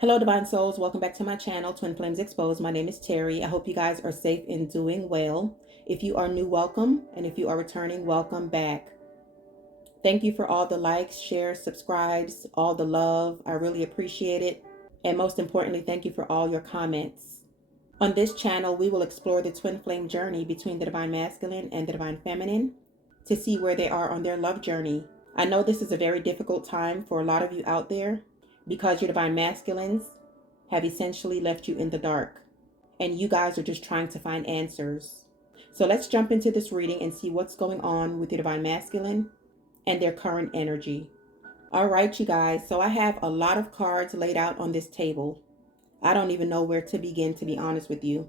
Hello, Divine Souls. Welcome back to my channel, Twin Flames Exposed. My name is Terry. I hope you guys are safe and doing well. If you are new, welcome. And if you are returning, welcome back. Thank you for all the likes, shares, subscribes, all the love. I really appreciate it. And most importantly, thank you for all your comments. On this channel, we will explore the twin flame journey between the Divine Masculine and the Divine Feminine to see where they are on their love journey. I know this is a very difficult time for a lot of you out there, because your Divine Masculines have essentially left you in the dark and you guys are just trying to find answers. So let's jump into this reading and see what's going on with your Divine Masculine and their current energy. All right, you guys, so I have a lot of cards laid out on this table. I don't even know where to begin, to be honest with you.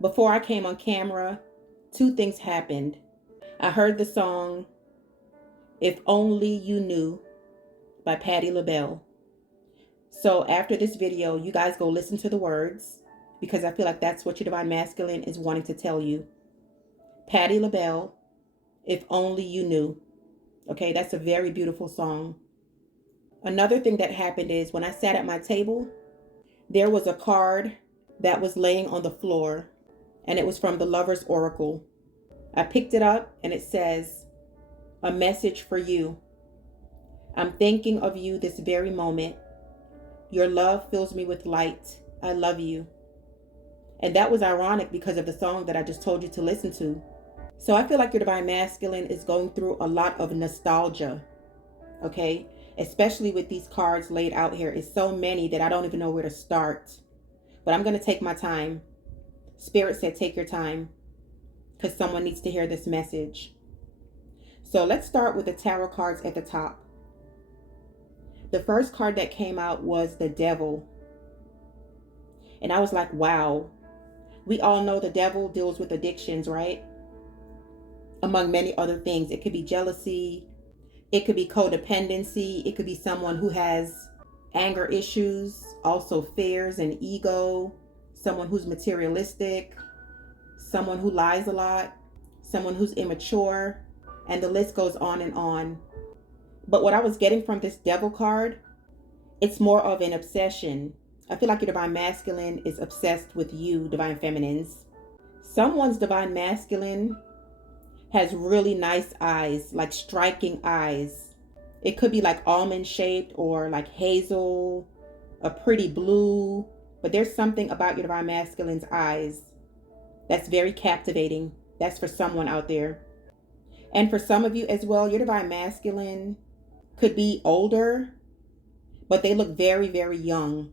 Before I came on camera, two things happened. I heard the song If Only You Knew by Patti LaBelle. So after this video, you guys go listen to the words, because I feel like that's what your Divine Masculine is wanting to tell you. Patti LaBelle, If Only You Knew. Okay, that's a very beautiful song. Another thing that happened is when I sat at my table, there was a card that was laying on the floor, and it was from the Lover's Oracle. I picked it up and it says, "A message for you. I'm thinking of you this very moment. Your love fills me with light. I love you." And that was ironic because of the song that I just told you to listen to. So I feel like your Divine Masculine is going through a lot of nostalgia, okay? Especially with these cards laid out here. It's so many that I don't even know where to start. But I'm going to take my time. Spirit said take your time, because someone needs to hear this message. So let's start with the tarot cards at the top. The first card that came out was the Devil. And I was like, wow. We all know the devil deals with addictions, right? Among many other things. It could be jealousy. It could be codependency. It could be someone who has anger issues, also fears and ego, someone who's materialistic, someone who lies a lot, someone who's immature, and the list goes on and on. But what I was getting from this Devil card, it's more of an obsession. I feel like your Divine Masculine is obsessed with you, Divine Feminines. Someone's Divine Masculine has really nice eyes, like striking eyes. It could be like almond shaped or like hazel, a pretty blue. But there's something about your Divine Masculine's eyes that's very captivating. That's for someone out there. And for some of you as well, your Divine Masculine could be older, but they look very, very young.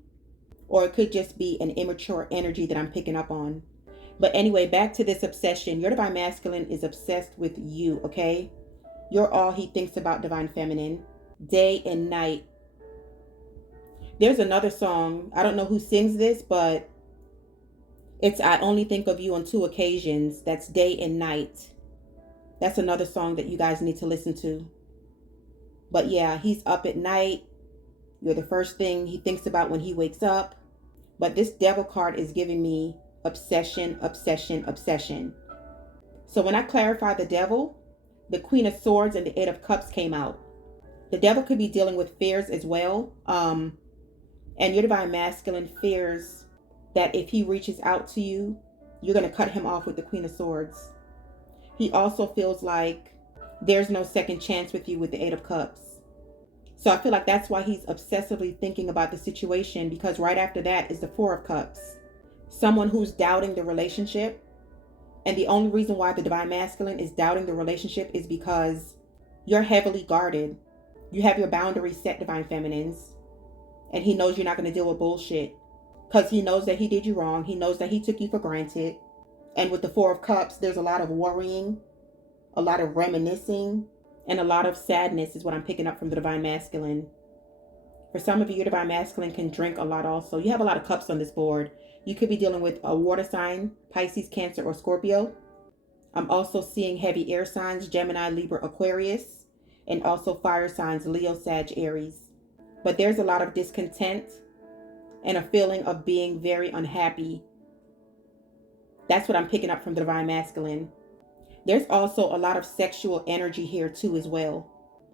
Or it could just be an immature energy that I'm picking up on. But anyway, back to this obsession. Your Divine Masculine is obsessed with you, okay? You're all he thinks about, Divine Feminine, day and night. There's another song. I don't know who sings this, but it's I Only Think of You on Two Occasions. That's day and night. That's another song that you guys need to listen to. But yeah, he's up at night. You're the first thing he thinks about when he wakes up. But this Devil card is giving me obsession, obsession, obsession. So when I clarify the Devil, the Queen of Swords and the Eight of Cups came out. The Devil could be dealing with fears as well. And your Divine Masculine fears that if he reaches out to you, you're going to cut him off with the Queen of Swords. He also feels like there's no second chance with you with the Eight of Cups. So I feel like that's why he's obsessively thinking about the situation, because right after that is the Four of Cups. Someone who's doubting the relationship. And the only reason why the Divine Masculine is doubting the relationship is because you're heavily guarded. You have your boundaries set, Divine Feminines. And he knows you're not going to deal with bullshit. Because he knows that he did you wrong. He knows that he took you for granted. And with the Four of Cups, there's a lot of worrying, a lot of reminiscing, and a lot of sadness is what I'm picking up from the Divine Masculine. For some of you, your Divine Masculine can drink a lot also. You have a lot of cups on this board. You could be dealing with a water sign, Pisces, Cancer, or Scorpio. I'm also seeing heavy air signs, Gemini, Libra, Aquarius, and also fire signs, Leo, Sag, Aries. But there's a lot of discontent and a feeling of being very unhappy. That's what I'm picking up from the Divine Masculine. There's also a lot of sexual energy here too as well.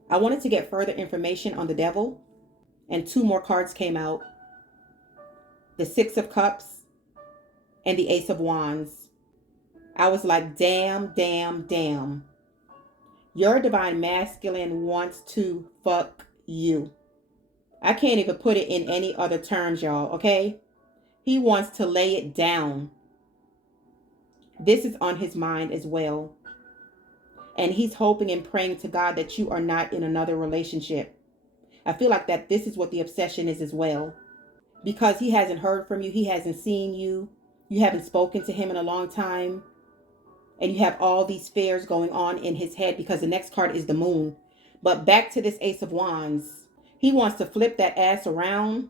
I wanted to get further information on the Devil, and two more cards came out. the Six of Cups, and the Ace of Wands. I was like, damn, damn, damn. Your divine masculine wants to fuck you. I can't even put it in any other terms, y'all, okay? He wants to lay it down. This is on his mind as well. And he's hoping and praying to God that you are not in another relationship. I feel like that this is what the obsession is as well. Because he hasn't heard from you, he hasn't seen you, you haven't spoken to him in a long time, and you have all these fears going on in his head because the next card is the moon. But back to this Ace of Wands. He wants to flip that ass around,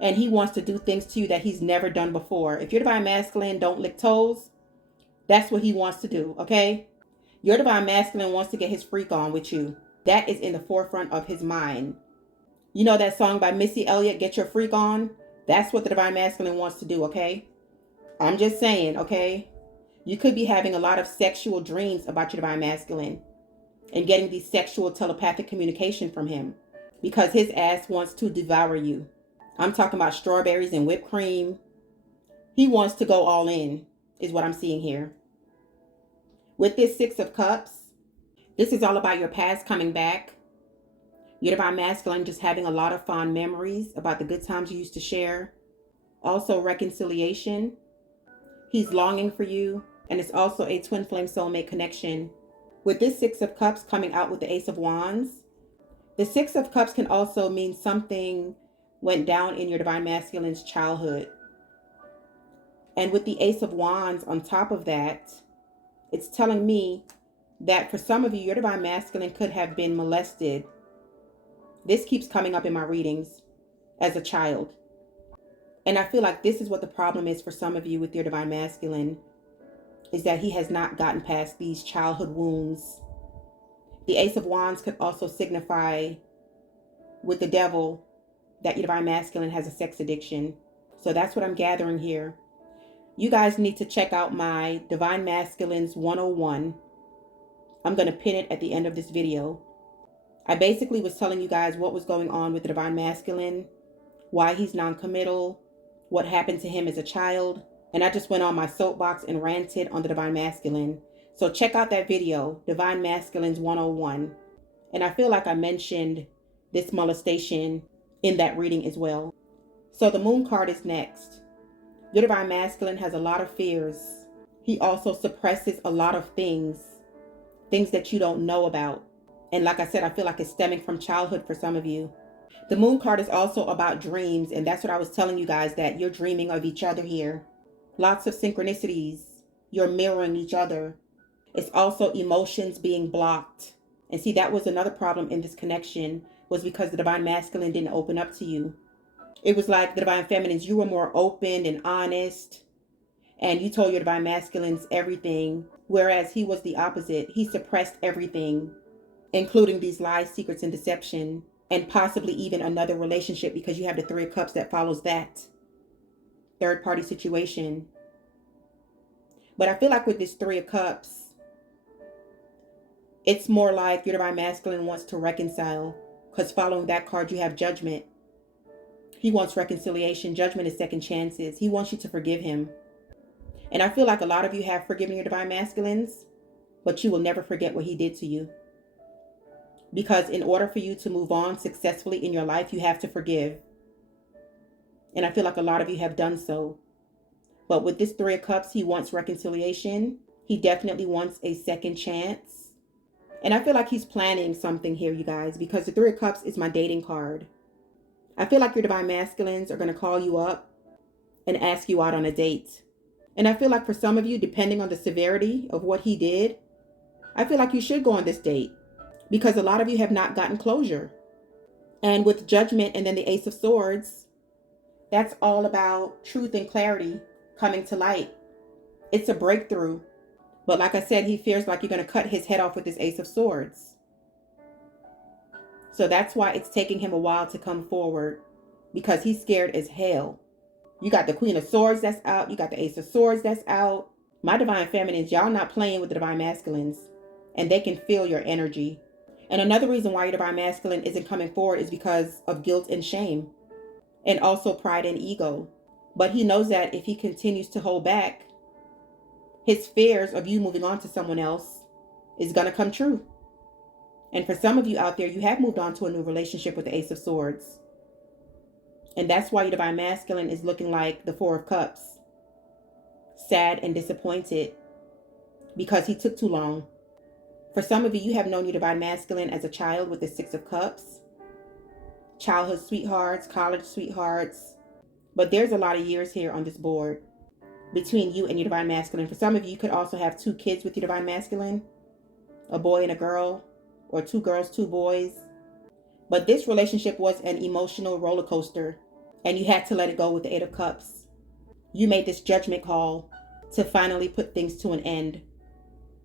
and he wants to do things to you that he's never done before. If your divine masculine don't lick toes, that's what he wants to do, okay? Your divine masculine wants to get his freak on with you. That is in the forefront of his mind. You know that song by Missy Elliott, Get Your Freak On? That's what the divine masculine wants to do, okay? I'm just saying, okay? You could be having a lot of sexual dreams about your divine masculine and getting these sexual telepathic communication from him because his ass wants to devour you. I'm talking about strawberries and whipped cream. He wants to go all in, is what I'm seeing here. With this Six of Cups, this is all about your past coming back. Your divine masculine just having a lot of fond memories about the good times you used to share. Also reconciliation. He's longing for you. And it's also a twin flame soulmate connection. With this Six of Cups coming out with the Ace of Wands, the Six of Cups can also mean something went down in your divine masculine's childhood. And with the Ace of Wands on top of that, it's telling me that for some of you, your divine masculine could have been molested. This keeps coming up in my readings as a child. And I feel like this is what the problem is for some of you with your divine masculine, is that he has not gotten past these childhood wounds. The Ace of Wands could also signify with the devil that your divine masculine has a sex addiction. So that's what I'm gathering here. You guys need to check out my Divine Masculines 101. I'm going to pin it at the end of this video. I basically was telling you guys what was going on with the divine masculine, why he's non-committal, what happened to him as a child, and I just went on my soapbox and ranted on the divine masculine. So check out that video, Divine Masculines 101. And I feel like I mentioned this molestation in that reading as well. So the moon card is next. Your divine masculine has a lot of fears. He also suppresses a lot of things that you don't know about. And like I said, I feel like it's stemming from childhood for some of you. The moon card is also about dreams. And that's what I was telling you guys, that you're dreaming of each other here. Lots of synchronicities. You're mirroring each other. It's also emotions being blocked. And see, that was another problem in this connection, was because the divine masculine didn't open up to you. It was like the divine feminines, you were more open and honest, and you told your divine masculines everything, whereas he was the opposite. He suppressed everything, including these lies, secrets, and deception, and possibly even another relationship, because you have the Three of Cups that follows that third party situation. But I feel like with this Three of Cups, it's more like your divine masculine wants to reconcile, because following that card, you have Judgment. He wants reconciliation. Judgment is second chances. He wants you to forgive him. And I feel like a lot of you have forgiven your divine masculines, but you will never forget what he did to you. Because in order for you to move on successfully in your life, you have to forgive. And I feel like a lot of you have done so. But with this Three of Cups, he wants reconciliation. He definitely wants a second chance. And I feel like he's planning something here, you guys, because the Three of Cups is my dating card. I feel like your divine masculines are going to call you up and ask you out on a date. And I feel like for some of you, depending on the severity of what he did, I feel like you should go on this date, because a lot of you have not gotten closure. And with Judgment and then the Ace of Swords, that's all about truth and clarity coming to light. It's a breakthrough. But like I said, he fears like you're going to cut his head off with this Ace of Swords. So that's why it's taking him a while to come forward, because he's scared as hell. You got the Queen of Swords that's out. You got the Ace of Swords that's out. My divine feminines, y'all not playing with the divine masculines, and they can feel your energy. And another reason why your divine masculine isn't coming forward is because of guilt and shame, and also pride and ego. But he knows that if he continues to hold back, his fears of you moving on to someone else is going to come true. And for some of you out there, you have moved on to a new relationship with the Ace of Swords. And that's why your divine masculine is looking like the Four of Cups. Sad and disappointed because he took too long. For some of you, you have known your divine masculine as a child with the Six of Cups. Childhood sweethearts, college sweethearts. But there's a lot of years here on this board between you and your divine masculine. For some of you, you could also have 2 kids with your divine masculine. A boy and a girl. Or 2 girls, 2 boys. But this relationship was an emotional roller coaster. And you had to let it go with the 8 of Cups. You made this judgment call to finally put things to an end.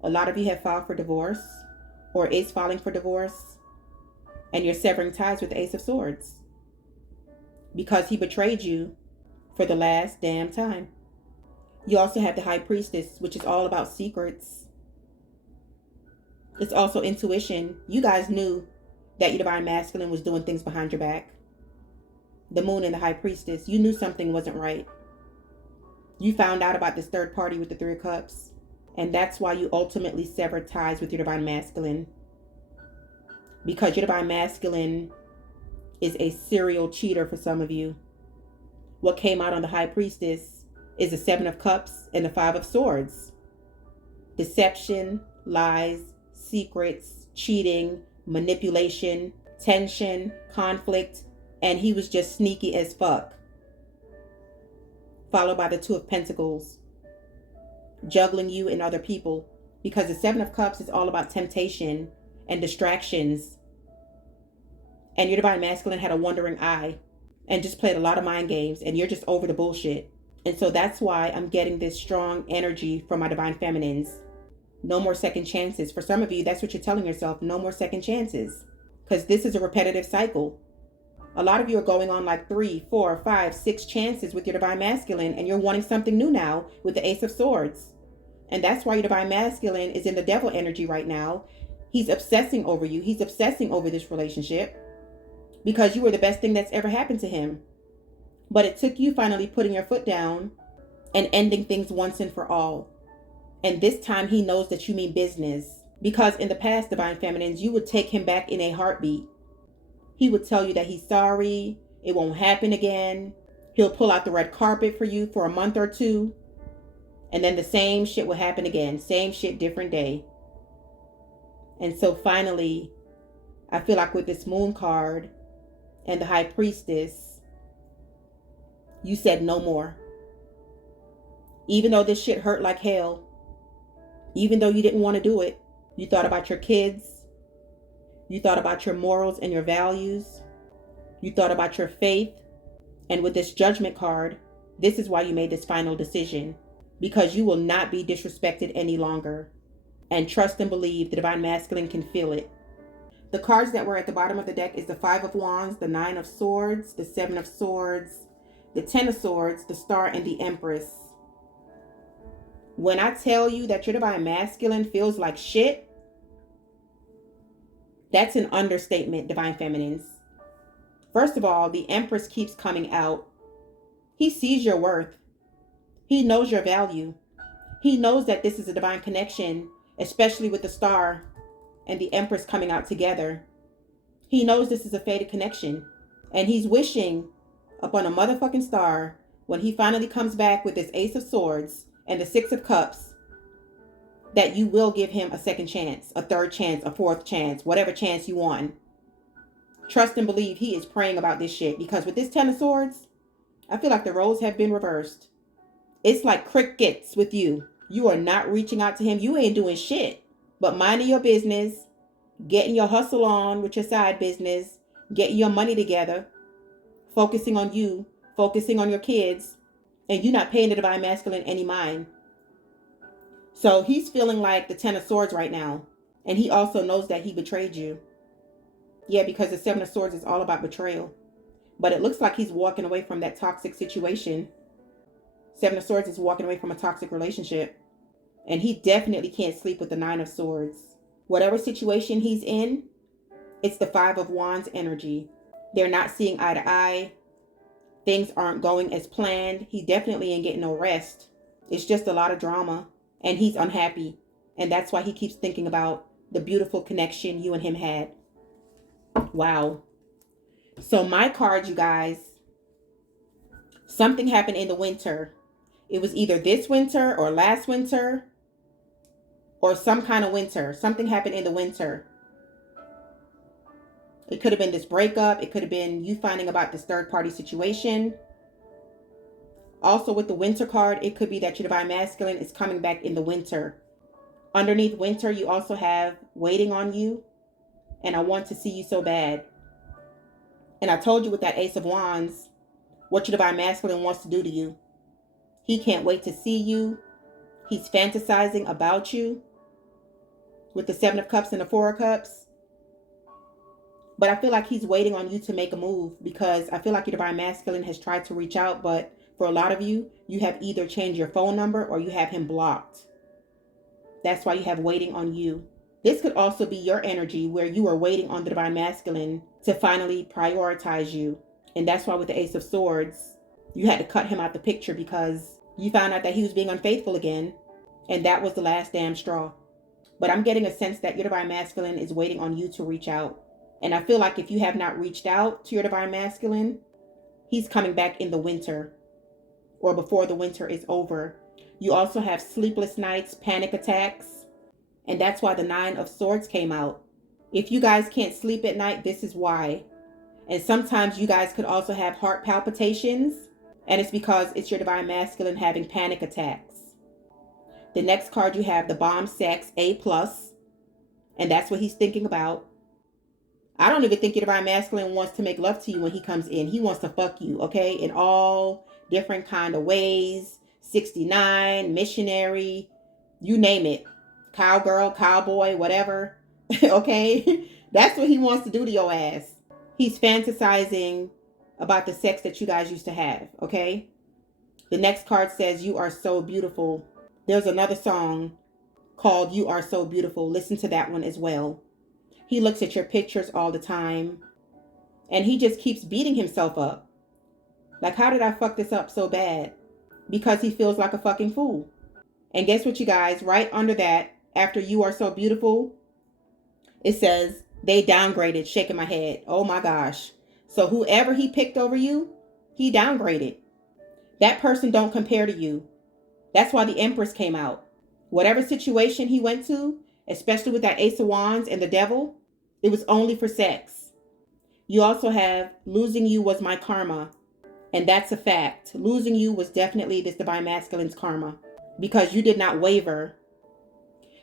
A lot of you have filed for divorce or is filing for divorce. And you're severing ties with the Ace of Swords. Because he betrayed you for the last damn time. You also have the High Priestess, which is all about secrets. It's also intuition. You guys knew that your divine masculine was doing things behind your back. The Moon and the High Priestess, you knew something wasn't right. You found out about this third party with the 3 of Cups. And that's why you ultimately severed ties with your divine masculine. Because your divine masculine is a serial cheater for some of you. What came out on the High Priestess is the 7 of Cups and the 5 of Swords. Deception, lies, secrets, cheating, manipulation, tension, conflict, and he was just sneaky as fuck. Followed by the 2 of Pentacles, juggling you and other people, because the 7 of Cups is all about temptation and distractions. And your divine masculine had a wandering eye and just played a lot of mind games, and you're just over the bullshit. And so that's why I'm getting this strong energy from my divine feminines. No more second chances. For some of you, that's what you're telling yourself. No more second chances. Because this is a repetitive cycle. A lot of you are going on like 3, 4, 5, 6 chances with your divine masculine, and you're wanting something new now with the Ace of Swords. And that's why your divine masculine is in the devil energy right now. He's obsessing over you. He's obsessing over this relationship because you were the best thing that's ever happened to him. But it took you finally putting your foot down and ending things once and for all. And this time he knows that you mean business. Because in the past, divine feminines, you would take him back in a heartbeat. He would tell you that he's sorry, it won't happen again. He'll pull out the red carpet for you for a month or 2. And then the same shit will happen again. Same shit, different day. And so finally, I feel like with this Moon card and the High Priestess, you said no more. Even though this shit hurt like hell, even though you didn't want to do it, you thought about your kids. You thought about your morals and your values. You thought about your faith. And with this Judgment card, this is why you made this final decision. Because you will not be disrespected any longer. And trust and believe the divine masculine can feel it. The cards that were at the bottom of the deck is the 5 of Wands, the 9 of Swords, the 7 of Swords, the 10 of Swords, the Star, and the Empress. When I tell you that your divine masculine feels like shit, that's an understatement, divine feminines. First of all, the Empress keeps coming out. He sees your worth. He knows your value. He knows that this is a divine connection, especially with the Star and the Empress coming out together. He knows this is a fated connection. And he's wishing upon a motherfucking star when he finally comes back with this Ace of Swords and the 6 of Cups, that you will give him a second chance, a third chance, a fourth chance, whatever chance you want. Trust and believe he is praying about this shit, because with this 10 of Swords, I feel like the roles have been reversed. It's like crickets with you. You are not reaching out to him. You ain't doing shit but minding your business, getting your hustle on with your side business, getting your money together, focusing on you, focusing on your kids, and you're not paying the divine masculine any mind. So he's feeling like the 10 of Swords right now. And he also knows that he betrayed you. Yeah, because the 7 of Swords is all about betrayal. But it looks like he's walking away from that toxic situation. 7 of Swords is walking away from a toxic relationship. And he definitely can't sleep with the 9 of Swords. Whatever situation he's in, it's the 5 of Wands energy. They're not seeing eye to eye. Things aren't going as planned. He definitely ain't getting no rest. It's just a lot of drama, and he's unhappy. And that's why he keeps thinking about the beautiful connection you and him had. Wow. So my card, you guys, something happened in the winter. It was either this winter or last winter or some kind of winter. Something happened in the winter. It could have been this breakup. It could have been you finding about this third party situation. Also with the winter card, it could be that your divine masculine is coming back in the winter. Underneath winter, you also have waiting on you. And I want to see you so bad. And I told you with that Ace of Wands, what your divine masculine wants to do to you. He can't wait to see you. He's fantasizing about you with the Seven of Cups and the Four of Cups. But I feel like he's waiting on you to make a move, because I feel like your divine masculine has tried to reach out, but for a lot of you, you have either changed your phone number or you have him blocked. That's why you have waiting on you. This could also be your energy where you are waiting on the divine masculine to finally prioritize you. And that's why with the Ace of Swords, you had to cut him out the picture because you found out that he was being unfaithful again. And that was the last damn straw. But I'm getting a sense that your divine masculine is waiting on you to reach out. And I feel like if you have not reached out to your divine masculine, he's coming back in the winter or before the winter is over. You also have sleepless nights, panic attacks. And that's why the Nine of Swords came out. If you guys can't sleep at night, this is why. And sometimes you guys could also have heart palpitations. And it's because it's your divine masculine having panic attacks. The next card you have the bomb sex, A+. And that's what he's thinking about. I don't even think your divine masculine wants to make love to you when he comes in. He wants to fuck you, okay? In all different kind of ways. 69, missionary, you name it. Cowgirl, cowboy, whatever. Okay? That's what he wants to do to your ass. He's fantasizing about the sex that you guys used to have, okay? The next card says, you are so beautiful. There's another song called You Are So Beautiful. Listen to that one as well. He looks at your pictures all the time. And he just keeps beating himself up. Like, how did I fuck this up so bad? Because he feels like a fucking fool. And guess what, you guys? Right under that, after You Are So Beautiful, it says, they downgraded, shaking my head. Oh my gosh. So whoever he picked over you, he downgraded. That person don't compare to you. That's why the Empress came out. Whatever situation he went to, especially with that Ace of Wands and the Devil, it was only for sex. You also have losing you was my karma. And that's a fact. Losing you was definitely this divine masculine's karma. Because you did not waver.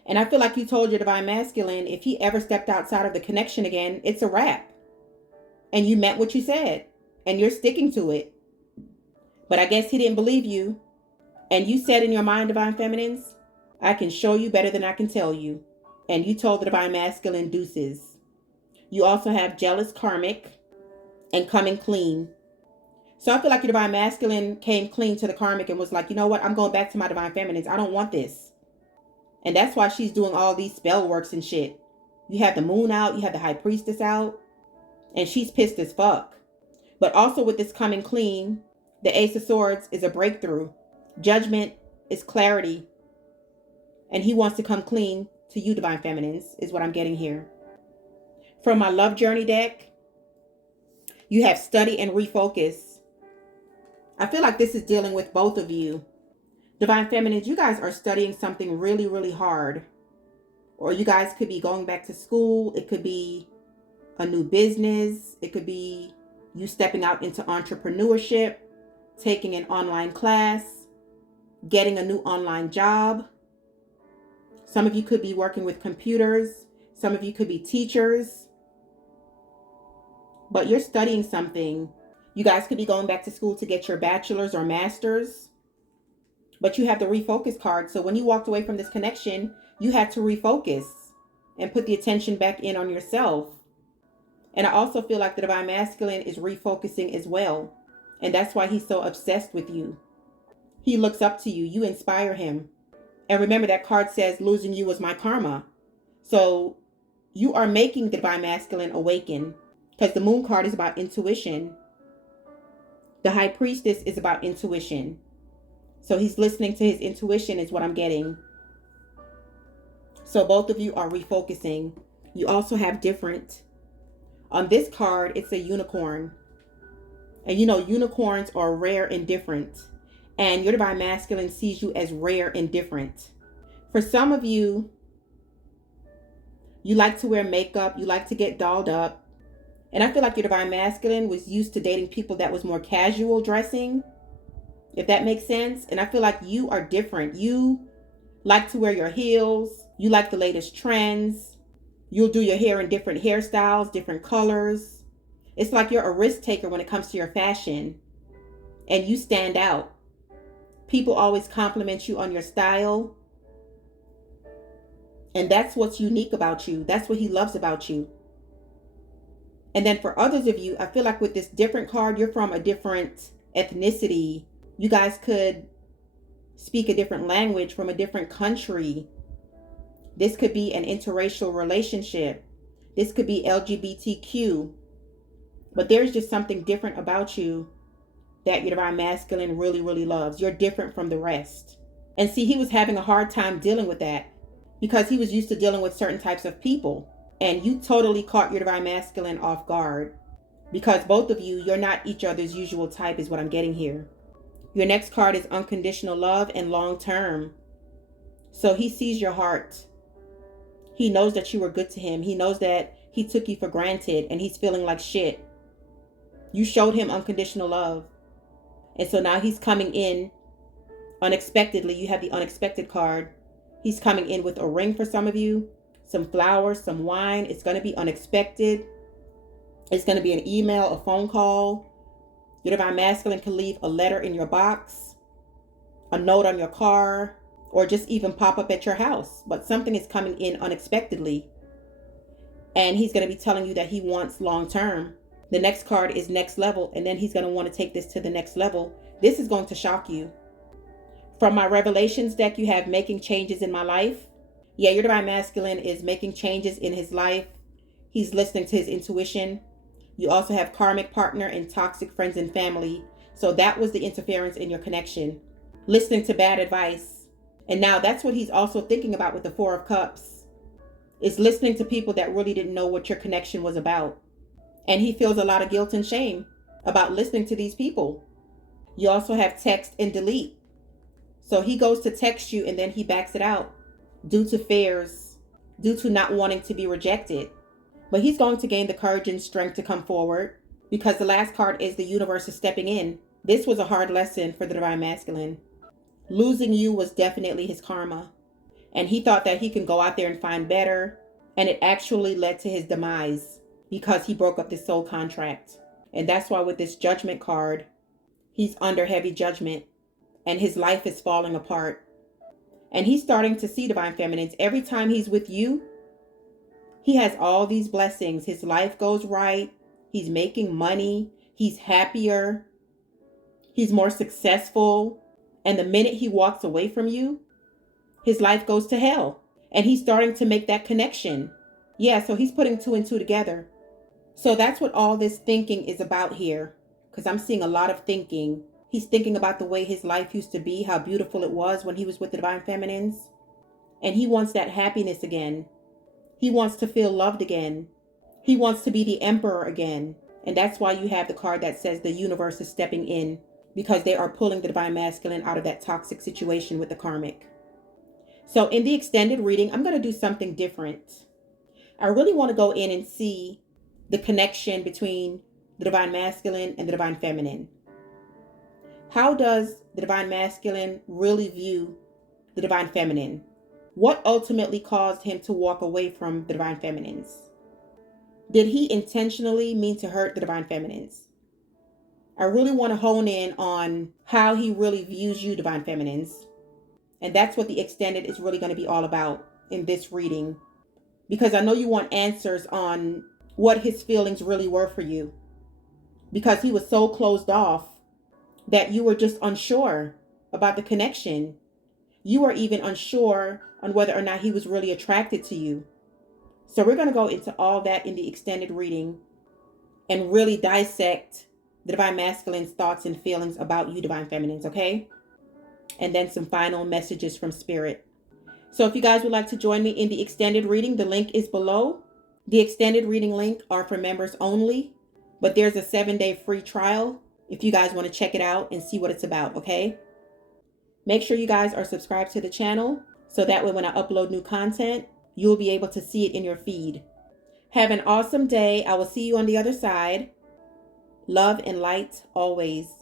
And I feel like you told your divine masculine, if he ever stepped outside of the connection again, it's a wrap. And you meant what you said. And you're sticking to it. But I guess he didn't believe you. And you said in your mind, divine feminines, I can show you better than I can tell you. And you told the divine masculine deuces. You also have jealous karmic and coming clean. So I feel like your divine masculine came clean to the karmic and was like, you know what? I'm going back to my divine feminines. I don't want this. And that's why she's doing all these spell works and shit. You have the moon out. You have the high priestess out. And she's pissed as fuck. But also with this coming clean, the Ace of Swords is a breakthrough. Judgment is clarity. And he wants to come clean to you, divine feminines, is what I'm getting here. From my love journey deck, you have study and refocus. I feel like this is dealing with both of you. Divine feminines, you guys are studying something really, really hard. Or you guys could be going back to school. It could be a new business. It could be you stepping out into entrepreneurship, taking an online class, getting a new online job. Some of you could be working with computers. Some of you could be teachers. But you're studying something. You guys could be going back to school to get your bachelor's or master's. But you have the refocus card. So when you walked away from this connection, you had to refocus and put the attention back in on yourself. And I also feel like the divine masculine is refocusing as well. And that's why he's so obsessed with you. He looks up to you. You inspire him. And remember, that card says losing you was my karma. So you are making the divine masculine awaken. Because the moon card is about intuition. The High Priestess is about intuition. So he's listening to his intuition is what I'm getting. So both of you are refocusing. You also have different. On this card, it's a unicorn. And you know, unicorns are rare and different. And your divine masculine sees you as rare and different. For some of you, you like to wear makeup. You like to get dolled up. And I feel like your divine masculine was used to dating people that was more casual dressing, if that makes sense. And I feel like you are different. You like to wear your heels. You like the latest trends. You'll do your hair in different hairstyles, different colors. It's like you're a risk taker when it comes to your fashion. And you stand out. People always compliment you on your style. And that's what's unique about you. That's what he loves about you. And then for others of you, I feel like with this different card, you're from a different ethnicity. You guys could speak a different language, from a different country. This could be an interracial relationship. This could be LGBTQ. But there's just something different about you that your divine masculine really, really loves. You're different from the rest. And see, he was having a hard time dealing with that because he was used to dealing with certain types of people. And you totally caught your divine masculine off guard because both of you, you're not each other's usual type is what I'm getting here. Your next card is unconditional love and long term. So he sees your heart. He knows that you were good to him. He knows that he took you for granted and he's feeling like shit. You showed him unconditional love. And so now he's coming in unexpectedly. You have the unexpected card. He's coming in with a ring for some of you, some flowers, some wine. It's going to be unexpected. It's going to be an email, a phone call. Your divine masculine can leave a letter in your box, a note on your car, or just even pop up at your house. But something is coming in unexpectedly. And he's going to be telling you that he wants long term. The next card is next level. And then he's going to want to take this to the next level. This is going to shock you. From my Revelations deck, you have making changes in my life. Yeah, your divine masculine is making changes in his life. He's listening to his intuition. You also have karmic partner and toxic friends and family. So that was the interference in your connection. Listening to bad advice. And now that's what he's also thinking about with the Four of Cups. Is listening to people that really didn't know what your connection was about. And he feels a lot of guilt and shame about listening to these people. You also have text and delete. So he goes to text you and then he backs it out due to fears, due to not wanting to be rejected. But he's going to gain the courage and strength to come forward because the last card is the universe is stepping in. This was a hard lesson for the divine masculine. Losing you was definitely his karma. And he thought that he can go out there and find better. And it actually led to his demise because he broke up this soul contract. And that's why with this judgment card, he's under heavy judgment and his life is falling apart. And he's starting to see, divine feminines, every time he's with you, he has all these blessings. His life goes right. He's making money. He's happier. He's more successful. And the minute he walks away from you, his life goes to hell. And he's starting to make that connection. Yeah, so he's putting two and two together. So that's what all this thinking is about here. Because I'm seeing a lot of thinking. He's thinking about the way his life used to be, how beautiful it was when he was with the divine feminines. And he wants that happiness again. He wants to feel loved again. He wants to be the emperor again. And that's why you have the card that says the universe is stepping in, because they are pulling the divine masculine out of that toxic situation with the karmic. So in the extended reading, I'm going to do something different. I really want to go in and see the connection between the divine masculine and the divine feminine. How does the divine masculine really view the divine feminine? What ultimately caused him to walk away from the divine feminines? Did he intentionally mean to hurt the divine feminines? I really want to hone in on how he really views you, divine feminines. And that's what the extended is really going to be all about in this reading. Because I know you want answers on what his feelings really were for you. Because he was so closed off that you were just unsure about the connection. You were even unsure on whether or not he was really attracted to you. So we're going to go into all that in the extended reading and really dissect the Divine Masculine's thoughts and feelings about you, Divine Feminines, okay? And then some final messages from Spirit. So if you guys would like to join me in the extended reading, the link is below. The extended reading link are for members only, but there's a 7-day free trial if you guys want to check it out and see what it's about, okay? Make sure you guys are subscribed to the channel so that way when I upload new content, you'll be able to see it in your feed. Have an awesome day. I will see you on the other side. Love and light always.